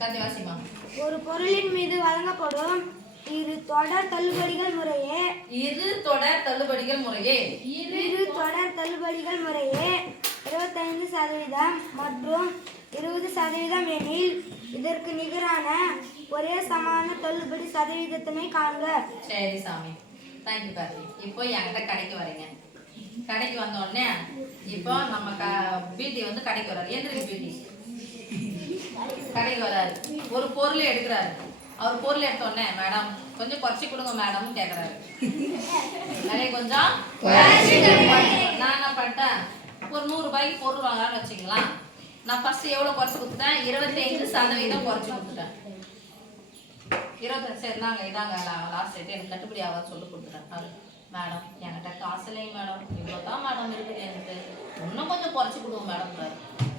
கத்திவாசிமா. ஒரு பொருளின் மீது வழங்கப்படும் இரு தொடர் தள்ளுபடிகள் முறையே இரு தொடர் தள்ளுபடிகள் முறையே 25% மற்றும் 20% எனில் இதற்கு நிகரான ஒரே சமான தள்ளுபடி சதவீதத்தினை காண்க. சரி சாமி, தேங்க்யூ கார்த்தி. இப்போ என்கிட்ட கடைக்கு வரீங்க. கடைக்கு வந்த உடனே இப்போ நம்ம பிடி வந்து கடைக்கு வர்றாரு. எந்திரிக்கு பிடி கடைக்கு வர்றாரு. ஒரு பொருள் எடுக்கிறாரு. அவர் பொருள் எடுத்த உடனே மேடம் கொஞ்சம் குறைச்சி கொடுங்க மேடம் கேட்குறாரு. நிறைய கொஞ்சம் நான் என்ன பண்ணிட்டேன், ஒரு 100 ரூபாய்க்கு பொருள் வாங்கலாம்னு வச்சுக்கலாம். நான் ஃபர்ஸ்ட் எவ்வளோ குறைச்சி கொடுத்துட்டேன்? 25% குறைச்சி கொடுத்துட்டேன். 25 சரி நாங்கள் இதாங்க லாஸ்ட் ரேட்டு எனக்கு கட்டுப்படி ஆகாது சொல்லி கொடுத்துட்டேன். மேடம் என்கிட்ட காசு இல்லைங்க மேடம், இவ்வளோ தான் மேடம் இருக்குது எனக்கு, இன்னும் கொஞ்சம் குறைச்சி கொடுங்க மேடம்.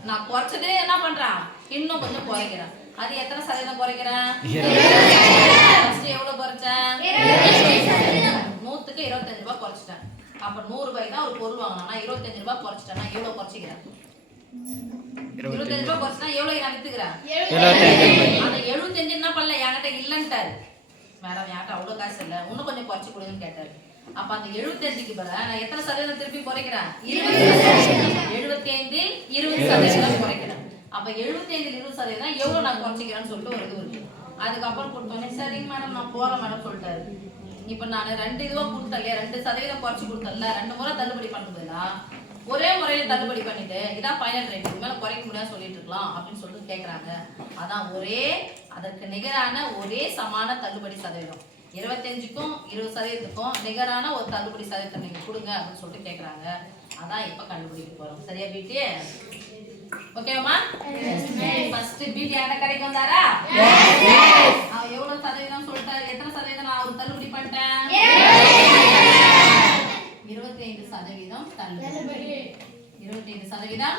நான் குறைச்சதே என்ன பண்ணுறேன், இன்னும் கொஞ்சம் குறைக்கிறேன். அது எத்தனை சதவீதம் குறைக்கிறேன்? எவ்வளோ குறைச்சேன்? 100க்கு 25 ரூபாய் குறைச்சிட்டேன். அப்போ 100 ரூபாய் தான் ஒரு பொருள் வாங்கினா 25 ரூபாய் குறைச்சிட்டேன். எவ்வளோ குறைச்சிக்கிறேன்? 25 ரூபாய் குறைச்சிட்டா எவ்வளோ நான் வித்துக்கிறேன்? அந்த 75 என்ன பண்ணல, என்கிட்ட இல்லைன்ட்டாரு. மேடம் என்கிட்ட அவ்வளோ காசு இல்லை, இன்னும் கொஞ்சம் குறைச்சி கொடுங்கன்னு கேட்டாரு. அப்ப அந்த 75க்கு பதிலா நான் எத்தனை சதவீதம் திருப்பி குறைக்கிறேன்? 75 20% குறைக்கிறேன். அப்ப 75 20% எவ்வளவு நான் குறைச்சிக்கிறேன்னு சொல்லிட்டு ஒரு இது இருக்கு. அதுக்கப்புறம் கொடுத்தோன்னே சரிங்க மேடம் நான் போறேன் மேடம் சொல்லிட்டாரு. இப்ப நான் 2 இதுவா கொடுத்தேன், 2% குறைச்சி கொடுத்தேன்ல, 2 முறை தள்ளுபடி பண்ணுறதுனா ஒரே முறையில தள்ளுபடி பண்ணிட்டு இதான் ஃபைனல் ரேட், இது மேல குறைக்க முடியாது சொல்லிட்டு இருக்கலாம் அப்படின்னு சொல்லிட்டு கேட்கறாங்க. அதான் அதற்கு நிகரான ஒரே சமான தள்ளுபடி சதவீதம் 25க்கும் 20%க்கும் நிகரான ஒரு தள்ளுபடி சதவீதத்தை நீங்க கொடுங்க அப்படின்னு சொல்லிட்டு கேட்கறாங்க. அதான் இப்ப கண்டுபிடிக்க போறோம். சரியா பிடி? ஓகேவா? ஃபர்ஸ்ட் பிடி யார கடைக்கு வந்தாரா? அவ எவ்வளவு சதவீதம் சொல்லிட்டாரு? எத்தனை சதவீதம் நான் ஒரு தள்ளுபடி பண்ணிட்டேன்? 25% தள்ளுபடி. 25%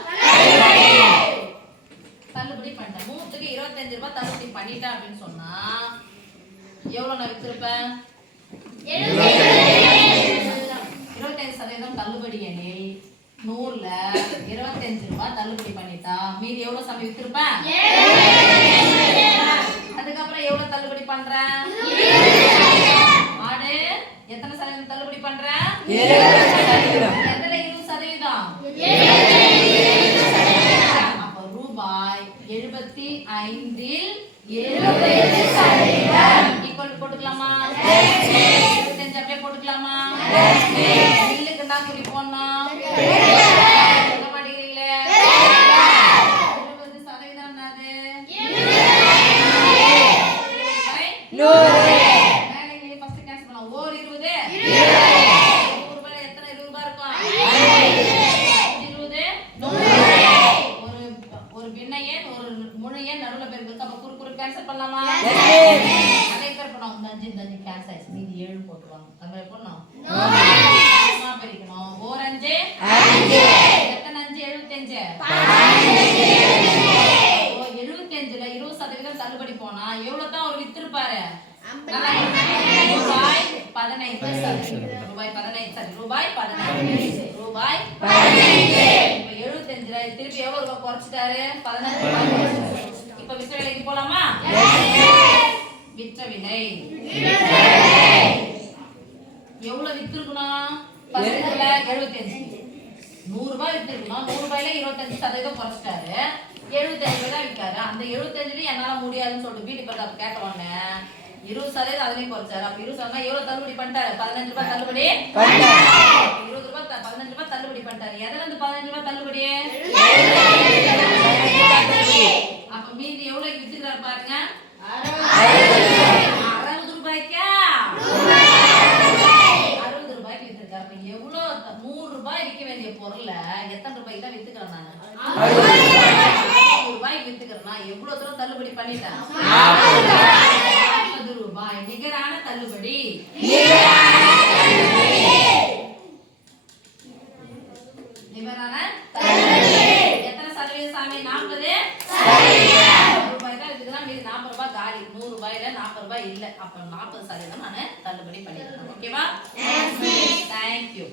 தள்ளுபடி பண்ணிட்டேன். 3க்கு 25 ரூபாய் தள்ளுபடி பண்ணிட்டேன் அப்படின்னு சொன்னா எவ்வளவு நான் வித்திருப்பேன்? 25% தள்ளுபடி எனில் 100ல 25 ரூபாய் தள்ளுபடி பண்ணிட்டா மீதி எவ்வளவு சமயம் வித்திருப்பேன்? அதுக்கப்புறம் எவ்வளவு தள்ளுபடி பண்றேன்? ஆடு எத்தனை சதவீதம் தள்ளுபடி பண்றேன்? எத்தனை 20%? அப்ப ரூபாய் 75 இல் 75% ஈக்குவல் போட்டுக்கலாமா? 25 அப்படியே போட்டுக்கலாமா? இல்லுக்கு தான் குறி போடணும். சொல்ல மாட்டேங்கிறீங்களே. 20% என்னது? 100. மேலே ஃபர்ஸ்ட் கேன்சல் பண்ணலாம். ஓர் 20 100 ரூபாயில எத்தனை 20 ரூபாய் இருக்கும்? 20 ஒரு பின்ன எண் ஒரு முழு எண் நடுவுல பேர் இருக்கு. அப்ப குறு கேன்சல் பண்ணலாமா? நிறைய பேர் பண்ணுவாங்க. 5 கேன்சல் ஆயிடுச்சு, மீதி 7 போட்டுருவாங்க. அது பண்ணணும் பிரிக்கணும். ஓர் 5 எத்தனை 5? 75. 75ல 20% தள்ளுபடி போனா எவ்வளவு தான் ஒரு வித்திருப்பாரு? ரூபாய் 15. ரூபாய் 15. இப்ப 75ல திருப்பி எவ்வளவு ரூபாய் குறைச்சிட்டாரு? 15 ரூபாய். இப்ப விற்ற விலைக்கு போலாமா? விற்ற விலை எவ்வளவு வித்திருக்கணும்? 75. 100 ரூபாய் வித்திருக்கணும். 100 ரூபாயில 25% குறைச்சிட்டாரு. 75 ரூபாய் விற்காரு. அந்த 75 என்னால முடியாதுன்னு சொல்லிட்டு வீட்டு பக்கத்துல கேட்டவொடனே 20% அதுலயும் குறைச்சாரு. அப்ப 20 எவ்வளவு தள்ளுபடி பண்ணிட்டாரு? 15 ரூபாய் தள்ளுபடி. 20 ரூபாய் 15 ரூபாய் தள்ளுபடி பண்ணிட்டாரு. எதுல இருந்து 15 ரூபாய் தள்ளுபடி? அப்ப மீதி எவ்வளவு வித்துக்கிறாரு பாருங்க. 60 ரூபாய்க்கா? 60 ரூபாய்க்கு வித்துருக்காரு. அப்ப எவ்வளவு 100 ரூபாய் விற்க வேண்டிய பொருள்ல எத்தனை ரூபாய்க்கு தான் வித்துக்கிறேன் நானு? 100 ரூபாய்க்கு வித்துக்கிறேன்னா எவ்வளவு தூரம் தள்ளுபடி பண்ணிட்டேன்? 40 ரூபாய் நிகரான தள்ளுபடி. எத்தனை சதவீதம் சாமி? 40 ரூபாய் தான் வித்துக்கிறேன். மீதி 40 ரூபாய் காலி. 100 ரூபாயில 40 ரூபாய் இல்லை. அப்ப 40% நான் தள்ளுபடி பண்ணிடுறேன். ஓகேவா? தேங்க்யூ.